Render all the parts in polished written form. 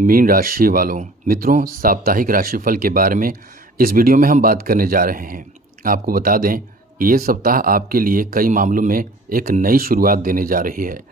Mean राशि वालों मित्रों, साप्ताहिक राशिफल के बारे में इस वीडियो में हम बात करने जा रहे हैं। आपको बता दें, ये सप्ताह आपके लिए कई मामलों में एक नई शुरुआत देने जा रही है,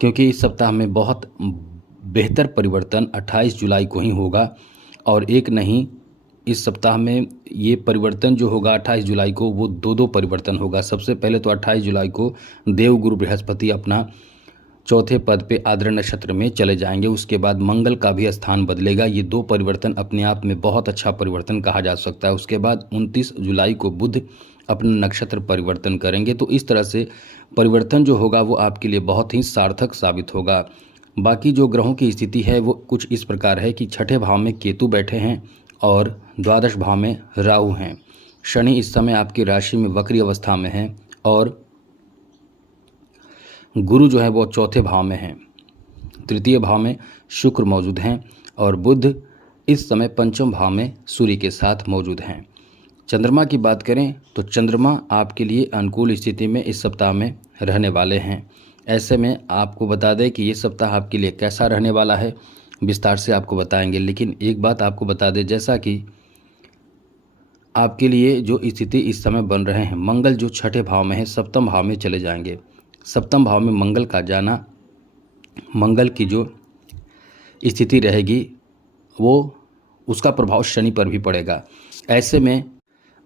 क्योंकि इस सप्ताह में बहुत बेहतर परिवर्तन 28 जुलाई को ही होगा। और एक नहीं, इस सप्ताह में ये परिवर्तन जो होगा 28 जुलाई को, वो दो परिवर्तन होगा। सबसे पहले तो 28 जुलाई को देवगुरु बृहस्पति अपना चौथे पद पे आद्र नक्षत्र में चले जाएंगे। उसके बाद मंगल का भी स्थान बदलेगा। ये दो परिवर्तन अपने आप में बहुत अच्छा परिवर्तन कहा जा सकता है। उसके बाद 29 जुलाई को बुध अपना नक्षत्र परिवर्तन करेंगे। तो इस तरह से परिवर्तन जो होगा वो आपके लिए बहुत ही सार्थक साबित होगा। बाकी जो ग्रहों की स्थिति है वो कुछ इस प्रकार है कि छठे भाव में केतु बैठे हैं और द्वादश भाव में राहु हैं। शनि इस समय आपकी राशि में वक्री अवस्था में है और गुरु जो है वो चौथे भाव में है। तृतीय भाव में शुक्र मौजूद हैं और बुध इस समय पंचम भाव में सूर्य के साथ मौजूद हैं। चंद्रमा की बात करें तो चंद्रमा आपके लिए अनुकूल स्थिति में इस सप्ताह में रहने वाले हैं। ऐसे में आपको बता दें कि ये सप्ताह आपके लिए कैसा रहने वाला है, विस्तार से आपको बताएंगे। लेकिन एक बात आपको बता दें, जैसा कि आपके लिए जो स्थिति इस समय बन रहे हैं, मंगल जो छठे भाव में है सप्तम भाव में चले जाएंगे। सप्तम भाव में मंगल का जाना, मंगल की जो स्थिति रहेगी वो उसका प्रभाव शनि पर भी पड़ेगा। ऐसे में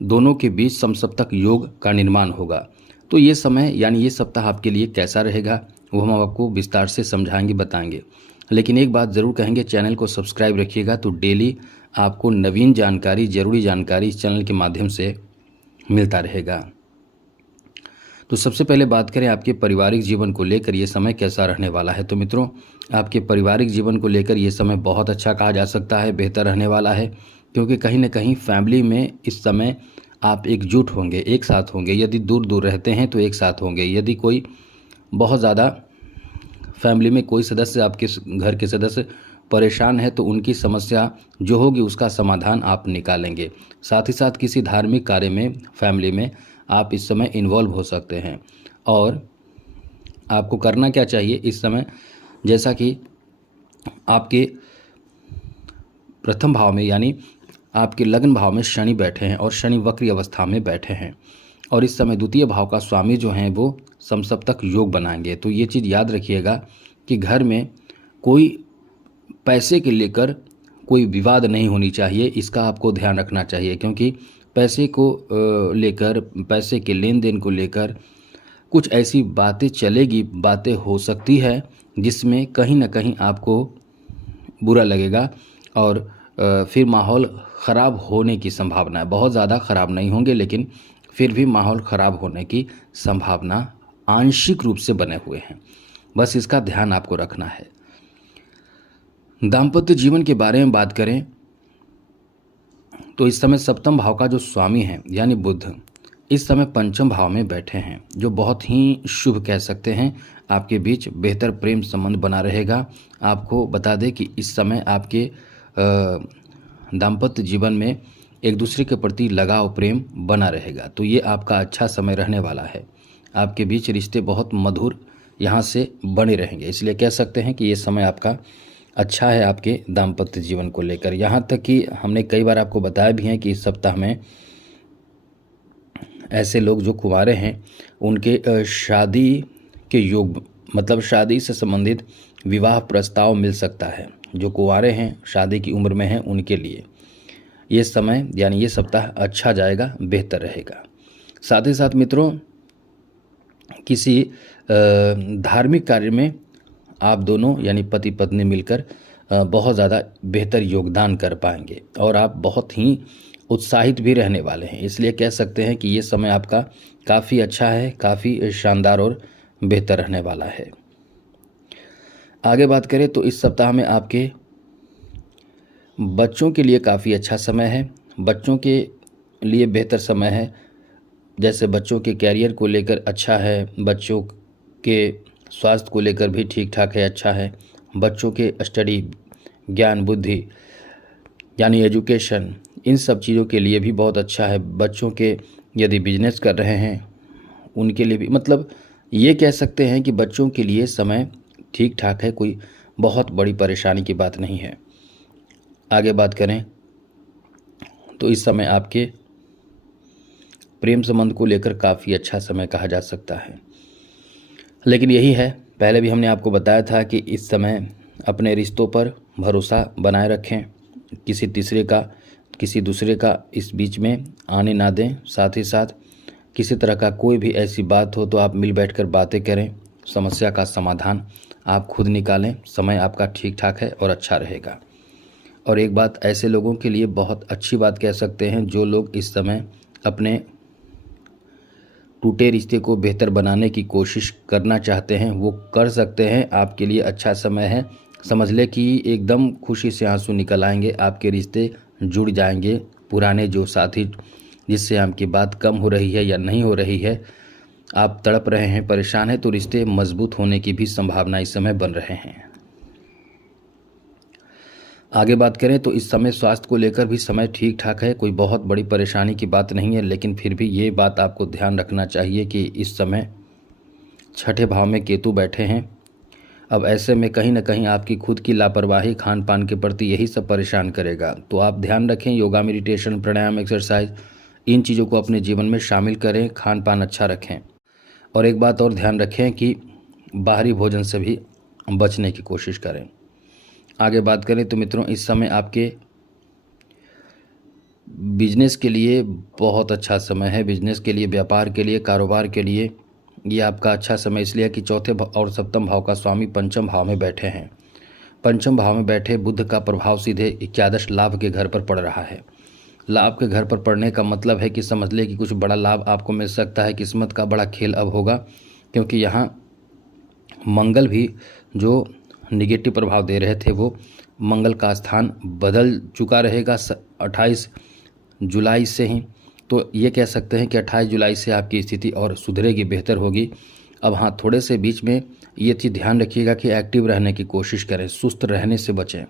दोनों के बीच समसप्तक योग का निर्माण होगा। तो ये समय यानी ये सप्ताह आपके लिए कैसा रहेगा वो हम आपको विस्तार से समझाएंगे, बताएंगे। लेकिन एक बात ज़रूर कहेंगे, चैनल को सब्सक्राइब रखिएगा तो डेली आपको नवीन जानकारी, ज़रूरी जानकारी इस चैनल के माध्यम से मिलता रहेगा। तो सबसे पहले बात करें आपके पारिवारिक जीवन को लेकर ये समय कैसा रहने वाला है। तो मित्रों, आपके पारिवारिक जीवन को लेकर ये समय बहुत अच्छा कहा जा सकता है, बेहतर रहने वाला है। क्योंकि कहीं ना कहीं फैमिली में इस समय आप एकजुट होंगे, एक साथ होंगे। यदि दूर दूर रहते हैं तो एक साथ होंगे। यदि कोई बहुत ज़्यादा फैमिली में कोई सदस्य, आपके घर के सदस्य परेशान है तो उनकी समस्या जो होगी उसका समाधान आप निकालेंगे। साथ ही साथ किसी धार्मिक कार्य में फैमिली में आप इस समय इन्वॉल्व हो सकते हैं। और आपको करना क्या चाहिए इस समय, जैसा कि आपके प्रथम भाव में यानी आपके लग्न भाव में शनि बैठे हैं और शनि वक्री अवस्था में बैठे हैं और इस समय द्वितीय भाव का स्वामी जो हैं वो समसप्तक योग बनाएंगे। तो ये चीज़ याद रखिएगा कि घर में कोई पैसे के लेकर कोई विवाद नहीं होनी चाहिए, इसका आपको ध्यान रखना चाहिए। क्योंकि पैसे को लेकर, पैसे के लेन देन को लेकर कुछ ऐसी बातें चलेगी, बातें हो सकती है जिसमें कहीं ना कहीं आपको बुरा लगेगा और फिर माहौल ख़राब होने की संभावना है। बहुत ज़्यादा ख़राब नहीं होंगे लेकिन फिर भी माहौल ख़राब होने की संभावना आंशिक रूप से बने हुए हैं। बस इसका ध्यान आपको रखना है। दाम्पत्य जीवन के बारे में बात करें तो इस समय सप्तम भाव का जो स्वामी है यानी बुध इस समय पंचम भाव में बैठे हैं, जो बहुत ही शुभ कह सकते हैं। आपके बीच बेहतर प्रेम संबंध बना रहेगा। आपको बता दें कि इस समय आपके दाम्पत्य जीवन में एक दूसरे के प्रति लगाव, प्रेम बना रहेगा। तो ये आपका अच्छा समय रहने वाला है। आपके बीच रिश्ते बहुत मधुर यहाँ से बने रहेंगे। इसलिए कह सकते हैं कि ये समय आपका अच्छा है आपके दाम्पत्य जीवन को लेकर। यहाँ तक कि हमने कई बार आपको बताया भी है कि इस सप्ताह में ऐसे लोग जो कुंवारे हैं उनके शादी के योग, मतलब शादी से संबंधित विवाह प्रस्ताव मिल सकता है। जो कुंवारे हैं, शादी की उम्र में हैं, उनके लिए ये समय यानी ये सप्ताह अच्छा जाएगा, बेहतर रहेगा। साथ ही साथ मित्रों, किसी धार्मिक कार्य में आप दोनों यानी पति पत्नी मिलकर बहुत ज़्यादा बेहतर योगदान कर पाएंगे और आप बहुत ही उत्साहित भी रहने वाले हैं। इसलिए कह सकते हैं कि ये समय आपका काफ़ी अच्छा है, काफ़ी शानदार और बेहतर रहने वाला है। आगे बात करें तो इस सप्ताह में आपके बच्चों के लिए काफ़ी अच्छा समय है। बच्चों के लिए बेहतर समय है। जैसे बच्चों के कैरियर को लेकर अच्छा है, बच्चों के स्वास्थ्य को लेकर भी ठीक ठाक है, अच्छा है। बच्चों के स्टडी, ज्ञान, बुद्धि यानी एजुकेशन, इन सब चीज़ों के लिए भी बहुत अच्छा है। बच्चों के यदि बिजनेस कर रहे हैं उनके लिए भी, मतलब ये कह सकते हैं कि बच्चों के लिए समय ठीक ठाक है, कोई बहुत बड़ी परेशानी की बात नहीं है। आगे बात करें तो इस समय आपके प्रेम संबंध को लेकर काफ़ी अच्छा समय कहा जा सकता है। लेकिन यही है, पहले भी हमने आपको बताया था कि इस समय अपने रिश्तों पर भरोसा बनाए रखें, किसी दूसरे का इस बीच में आने ना दें। साथ ही साथ किसी तरह का कोई भी ऐसी बात हो तो आप मिल बैठकर बातें करें, समस्या का समाधान आप खुद निकालें। समय आपका ठीक ठाक है और अच्छा रहेगा। और एक बात ऐसे लोगों के लिए बहुत अच्छी बात कह सकते हैं जो लोग इस समय अपने टूटे रिश्ते को बेहतर बनाने की कोशिश करना चाहते हैं, वो कर सकते हैं। आपके लिए अच्छा समय है। समझ ले कि एकदम खुशी से आंसू निकल आएंगे, आपके रिश्ते जुड़ जाएंगे। पुराने जो साथी जिससे आपकी बात कम हो रही है या नहीं हो रही है, आप तड़प रहे हैं, परेशान हैं, तो रिश्ते मजबूत होने की भी संभावना इस समय बन रहे हैं। आगे बात करें तो इस समय स्वास्थ्य को लेकर भी समय ठीक ठाक है, कोई बहुत बड़ी परेशानी की बात नहीं है। लेकिन फिर भी ये बात आपको ध्यान रखना चाहिए कि इस समय छठे भाव में केतु बैठे हैं। अब ऐसे में कहीं ना कहीं आपकी खुद की लापरवाही खान पान के प्रति यही सब परेशान करेगा। तो आप ध्यान रखें, योगा, मेडिटेशन, प्राणायाम, एक्सरसाइज, इन चीज़ों को अपने जीवन में शामिल करें, खान पान अच्छा रखें। और एक बात और ध्यान रखें कि बाहरी भोजन से भी बचने की कोशिश करें। आगे बात करें तो मित्रों, इस समय आपके बिजनेस के लिए बहुत अच्छा समय है। बिजनेस के लिए, व्यापार के लिए, कारोबार के लिए ये आपका अच्छा समय इसलिए कि चौथे और सप्तम भाव का स्वामी पंचम भाव में बैठे हैं। पंचम भाव में बैठे बुध का प्रभाव सीधे एकादश लाभ के घर पर पड़ रहा है। लाभ के घर पर पड़ने का मतलब है कि समझ ले कि कुछ बड़ा लाभ आपको मिल सकता है। किस्मत का बड़ा खेल अब होगा, क्योंकि यहाँ मंगल भी जो निगेटिव प्रभाव दे रहे थे वो मंगल का स्थान बदल चुका रहेगा 28 जुलाई से ही। तो ये कह सकते हैं कि 28 जुलाई से आपकी स्थिति और सुधरेगी, बेहतर होगी। अब हाँ, थोड़े से बीच में ये चीज़ ध्यान रखिएगा कि एक्टिव रहने की कोशिश करें, सुस्त रहने से बचें।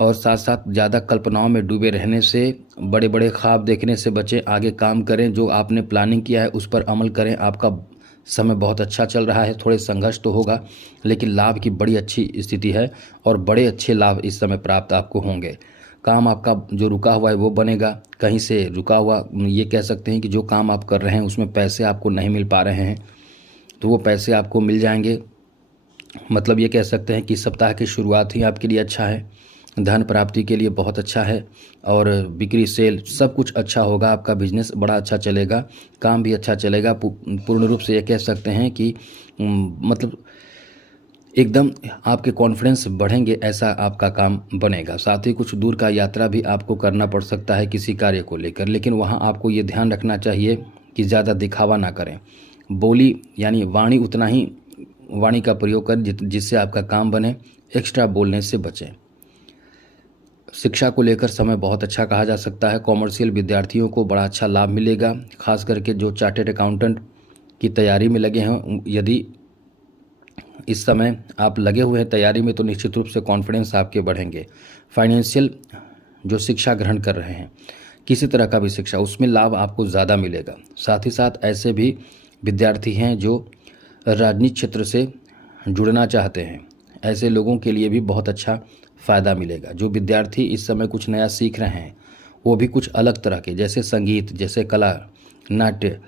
और साथ साथ ज़्यादा कल्पनाओं में डूबे रहने से, बड़े बड़े ख्वाब देखने से बचें। आगे काम करें, जो आपने प्लानिंग किया है उस पर अमल करें। आपका समय बहुत अच्छा चल रहा है। थोड़े संघर्ष तो होगा, लेकिन लाभ की बड़ी अच्छी स्थिति है और बड़े अच्छे लाभ इस समय प्राप्त आपको होंगे। काम आपका जो रुका हुआ है वो बनेगा। कहीं से रुका हुआ, ये कह सकते हैं कि जो काम आप कर रहे हैं उसमें पैसे आपको नहीं मिल पा रहे हैं, तो वो पैसे आपको मिल जाएंगे। मतलब ये कह सकते हैं कि सप्ताह की शुरुआत ही आपके लिए अच्छा है। धन प्राप्ति के लिए बहुत अच्छा है और बिक्री, सेल, सब कुछ अच्छा होगा। आपका बिजनेस बड़ा अच्छा चलेगा, काम भी अच्छा चलेगा। पूर्ण रूप से ये कह सकते हैं कि मतलब एकदम आपके कॉन्फिडेंस बढ़ेंगे, ऐसा आपका काम बनेगा। साथ ही कुछ दूर का यात्रा भी आपको करना पड़ सकता है किसी कार्य को लेकर, लेकिन वहाँ आपको ये ध्यान रखना चाहिए कि ज़्यादा दिखावा ना करें। बोली यानी वाणी, उतना ही वाणी का प्रयोग करें जिससे आपका काम बने। एक्स्ट्रा बोलने से बचें। शिक्षा को लेकर समय बहुत अच्छा कहा जा सकता है। कॉमर्शियल विद्यार्थियों को बड़ा अच्छा लाभ मिलेगा, खास करके जो चार्टेड अकाउंटेंट की तैयारी में लगे हैं। यदि इस समय आप लगे हुए हैं तैयारी में तो निश्चित रूप से कॉन्फिडेंस आपके बढ़ेंगे। फाइनेंशियल जो शिक्षा ग्रहण कर रहे हैं, किसी तरह का भी शिक्षा, उसमें लाभ आपको ज़्यादा मिलेगा। साथ ही साथ ऐसे भी विद्यार्थी हैं जो राजनीतिक क्षेत्र से जुड़ना चाहते हैं, ऐसे लोगों के लिए भी बहुत अच्छा फ़ायदा मिलेगा। जो विद्यार्थी इस समय कुछ नया सीख रहे हैं, वो भी कुछ अलग तरह के, जैसे संगीत, जैसे कला, नाट्य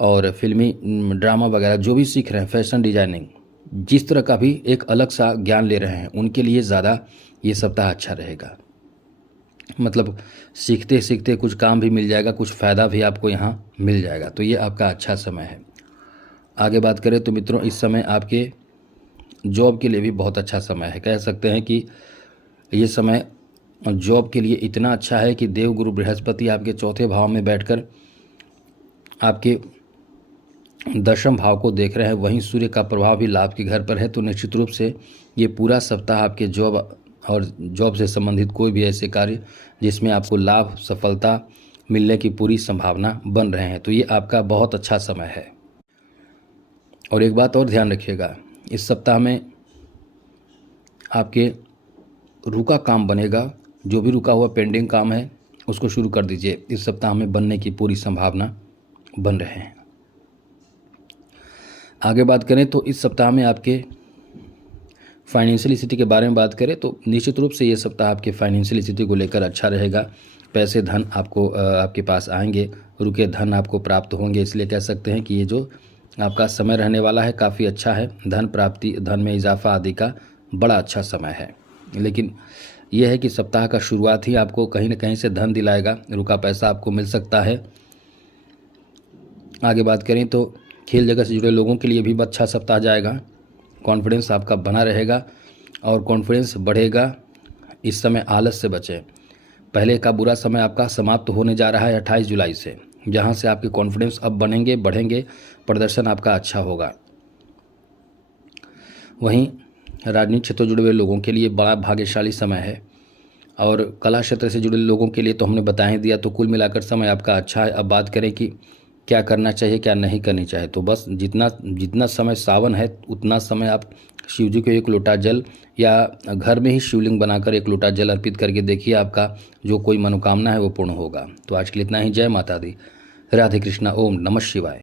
और फिल्मी ड्रामा वगैरह जो भी सीख रहे हैं, फैशन डिजाइनिंग, जिस तरह का भी एक अलग सा ज्ञान ले रहे हैं, उनके लिए ज़्यादा ये सप्ताह अच्छा रहेगा। मतलब सीखते सीखते कुछ काम भी मिल जाएगा, कुछ फ़ायदा भी आपको यहाँ मिल जाएगा। तो ये आपका अच्छा समय है। आगे बात करें तो मित्रों, इस समय आपके जॉब के लिए भी बहुत अच्छा समय है। कह सकते हैं कि ये समय जॉब के लिए इतना अच्छा है कि देवगुरु बृहस्पति आपके चौथे भाव में बैठकर आपके दशम भाव को देख रहे हैं। वहीं सूर्य का प्रभाव भी लाभ के घर पर है। तो निश्चित रूप से ये पूरा सप्ताह आपके जॉब और जॉब से संबंधित कोई भी ऐसे कार्य जिसमें आपको लाभ, सफलता मिलने की पूरी संभावना बन रहे हैं, तो ये आपका बहुत अच्छा समय है। और एक बात और ध्यान रखिएगा, इस सप्ताह में आपके रुका काम बनेगा। जो भी रुका हुआ पेंडिंग काम है उसको शुरू कर दीजिए। इस सप्ताह में बनने की पूरी संभावना बन रहे हैं। आगे बात करें तो इस सप्ताह में आपके फाइनेंशियल स्थिति के बारे में बात करें तो निश्चित रूप से ये सप्ताह आपके फाइनेंशियल स्थिति को लेकर अच्छा रहेगा। पैसे धन आपको आपके पास आएंगे, रुके धन आपको प्राप्त होंगे। इसलिए कह सकते हैं कि ये जो आपका समय रहने वाला है काफ़ी अच्छा है। धन प्राप्ति, धन में इजाफा आदि का बड़ा अच्छा समय है। लेकिन यह है कि सप्ताह का शुरुआत ही आपको कहीं ना कहीं से धन दिलाएगा, रुका पैसा आपको मिल सकता है। आगे बात करें तो खेल जगत से जुड़े लोगों के लिए भी अच्छा सप्ताह जाएगा। कॉन्फिडेंस आपका बना रहेगा और कॉन्फिडेंस बढ़ेगा। इस समय आलस से बचें। पहले का बुरा समय आपका समाप्त होने जा रहा है 28 जुलाई से, जहां से आपके कॉन्फिडेंस अब बढ़ेंगे, प्रदर्शन आपका अच्छा होगा। वहीं राजनीतिक क्षेत्र से जुड़े हुए लोगों के लिए बड़ा भाग्यशाली समय है और कला क्षेत्र से जुड़े लोगों के लिए तो हमने बता ही दिया। तो कुल मिलाकर समय आपका अच्छा है। अब बात करें कि क्या करना चाहिए, क्या नहीं करनी चाहिए, तो बस जितना समय सावन है उतना समय आप शिव जी को 1 लोटा जल या घर में ही शिवलिंग बनाकर 1 लोटा जल अर्पित करके देखिए, आपका जो कोई मनोकामना है वो पूर्ण होगा। तो आज के लिए इतना ही। जय माता दी। राधे कृष्णा। ओम नमः शिवाय।